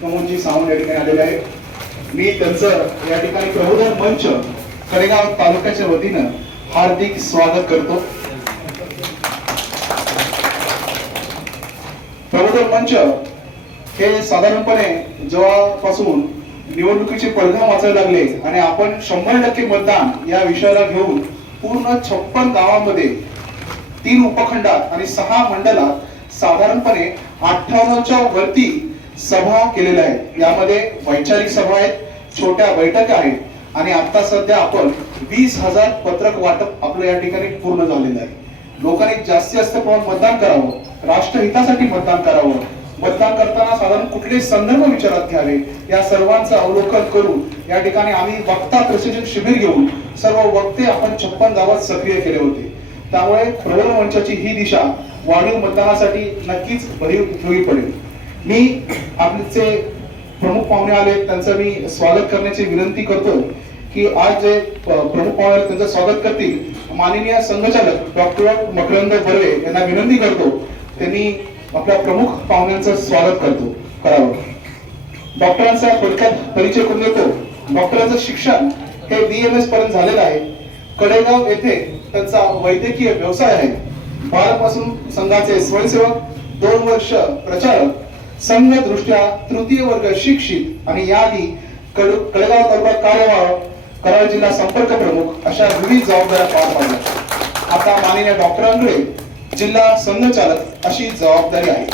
प्रमोदजी सावंत या ठिकाणी आलेले आहेत. मी त्यांचं या ठिकाणी प्रबोधन मंच कडेगाव तालुक्याच्या वतीनं हार्दिक स्वागत करतो. प्रबोधन मंच हे साधारणपणे जेव्हापासून निवडणुकीचे पडघम वाचायला लागले आणि आपण शंभर टक्के मतदान या विषयाला घेऊन पूर्ण छप्पन गावामध्ये तीन उपखंडात आणि सहा मंडळात साधारणपणे अठ्ठावन्नच्या वरती सभा केलेल्या आहेत. यामध्ये वैचारिक सभा आहेत छोट्या बैठका आहेत आणि आता सध्या आपण वीस हजार पत्रक वाटप आपलं या ठिकाणी पूर्ण झालेलं आहे. लोकांनी जास्तीत जास्त प्रमाणात मतदान करावं राष्ट्रहितासाठी मतदान करावं. मतदान करताना साधारण कुठले संदर्भ विचारात घ्यावे या सर्वांचं अवलोकन करून या ठिकाणी आम्ही वक्ता प्रशिक्षण शिबिर घेऊन सर्व वक्ते आपण छप्पन गावात सक्रिय केले होते. त्यामुळे प्रबल मंचाची ही दिशा वाढीव मतदानासाठी नक्कीच भरीव उपयोगी पडेल. मी आपले प्रमुख पाहुणे आले त्यांचं मी स्वागत करण्याची विनंती करतो की आज जे प्रमुख पाहुणे आहेत, त्यांचं स्वागत करतील. माननीय संघचालक डॉक्टर मकरंद बर्वे यांना विनंती करतो. त्यांनी आपल्या प्रमुख पाहुण्यांचं स्वागत करतो करावं. डॉक्टरांचा थोडक्यात परिचय करून देतो. डॉक्टरांचं शिक्षण हे बी एम एस पर्यंत झालेलं आहे. कडेगाव येथे त्यांचा वैद्यकीय व्यवसाय आहे. बालपासून संघाचे स्वयंसेवक दोन वर्ष प्रचारक संघ दृष्ट्या तृतीय वर्ग शिक्षित आणि यादी कडेगाव तालुका कार्यवाह कराड जिल्हा संपर्क प्रमुख अशा विविध जबाबदाऱ्या पार पाडल्या. आता माननीय डॉक्टरांकडे जिल्हा संघचालक अशी जबाबदारी आहे.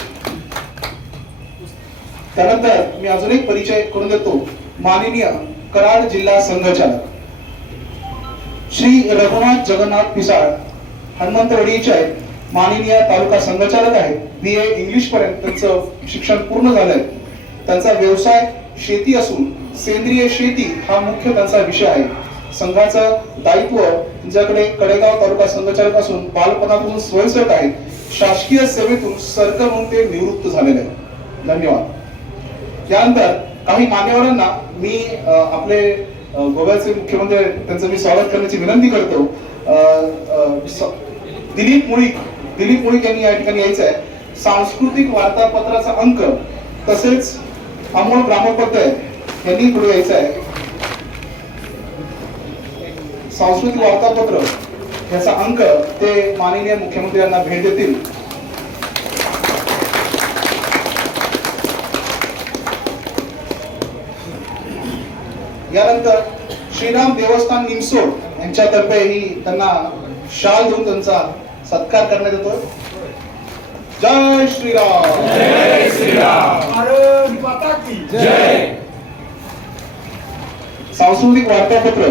त्यानंतर मी अजून एक परिचय करून देतो. माननीय कराड जिल्हा संघचालक. श्री रघुनाथ जगन्नाथ पिसाळ हनुमंतवाडीचे आहेत. माननीय तालुका संघचालक आहेत. बी ए इंग्लिश पर्यंत त्यांचं शिक्षण पूर्ण झालंय. त्यांचा व्यवसाय शेती असून सेंद्रिय शेती हा मुख्य त्यांचा विषय आहे. संघाचं दायित्व त्यांच्याकडे कडेगाव तालुका संघचालक असून बालपणापासून स्वयंसेवक आहेत शासकीय सेवेतून सरकार म्हणून ते निवृत्त झालेले आहेत. धन्यवाद. यानंतर काही मान्यवरांना मी आपले गोव्याचे मुख्यमंत्री त्यांचं मी स्वागत करण्याची विनंती करतो. दिलीप मुळीक दिलीप मुळीक यांनी या ठिकाणी यायचं आहे. सांस्कृतिक वार्तापत्राचा अंक तसेच अमोल ग्रामोपाध्याय यांनी पुढे यायचं आहे. सांस्कृतिक वार्तापत्र याचा अंक ते माननीय मुख्यमंत्र्यांना भेट देतील. यानंतर श्रीराम देवस्थान निमसोड यांच्यातर्फे ही त्यांना शाल देऊन त्यांचा सत्कार करण्यात येतोय. जय श्रीराम. भारत माता की. सांस्कृतिक वार्तापत्र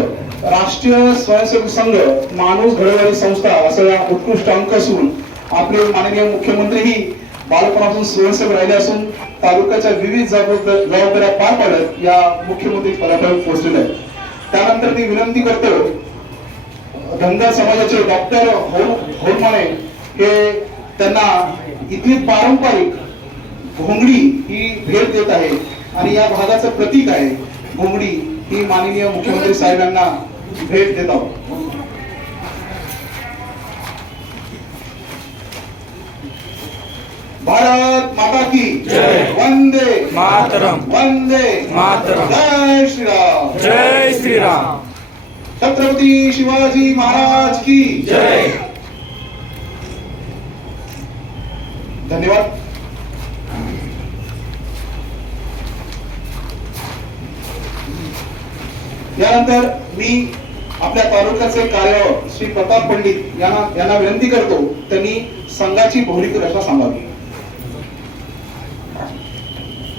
राष्ट्रीय स्वयंसेवक संघ माणूस घडवणारी संस्था असं या उत्कृष्ट अंक असून आपले माननीय मुख्यमंत्रीही बालपणापासून स्वयंसेवक राहिले असून तालुक्याच्या विविध जबाबदार- जबाबदाऱ्या पार पाडत या मुख्यमंत्री पदापर्यंत पोहोचलेले आहेत. त्यानंतर ती विनंती करतो धनगर समाजाचे डॉक्टर होरमाने हे त्यांना इथली पारंपरिक घोंगडी ही भेट देत आहे आणि या भागाचं प्रतीक आहे. घोंगडी ही माननीय मुख्यमंत्री साहेबांना भेट देत आहोत. भारत माता की जय. वंदे मातरम. वंदे मातरम. जय श्रीराम. जय श्रीराम. छत्रपती शिवाजी महाराज की जय. धन्यवाद. यानंतर मी आपल्या तालुक्याचे कार्य श्री प्रताप पंडित यांना यांना विनंती करतो त्यांनी संघाची भौतिक रचना सांगावी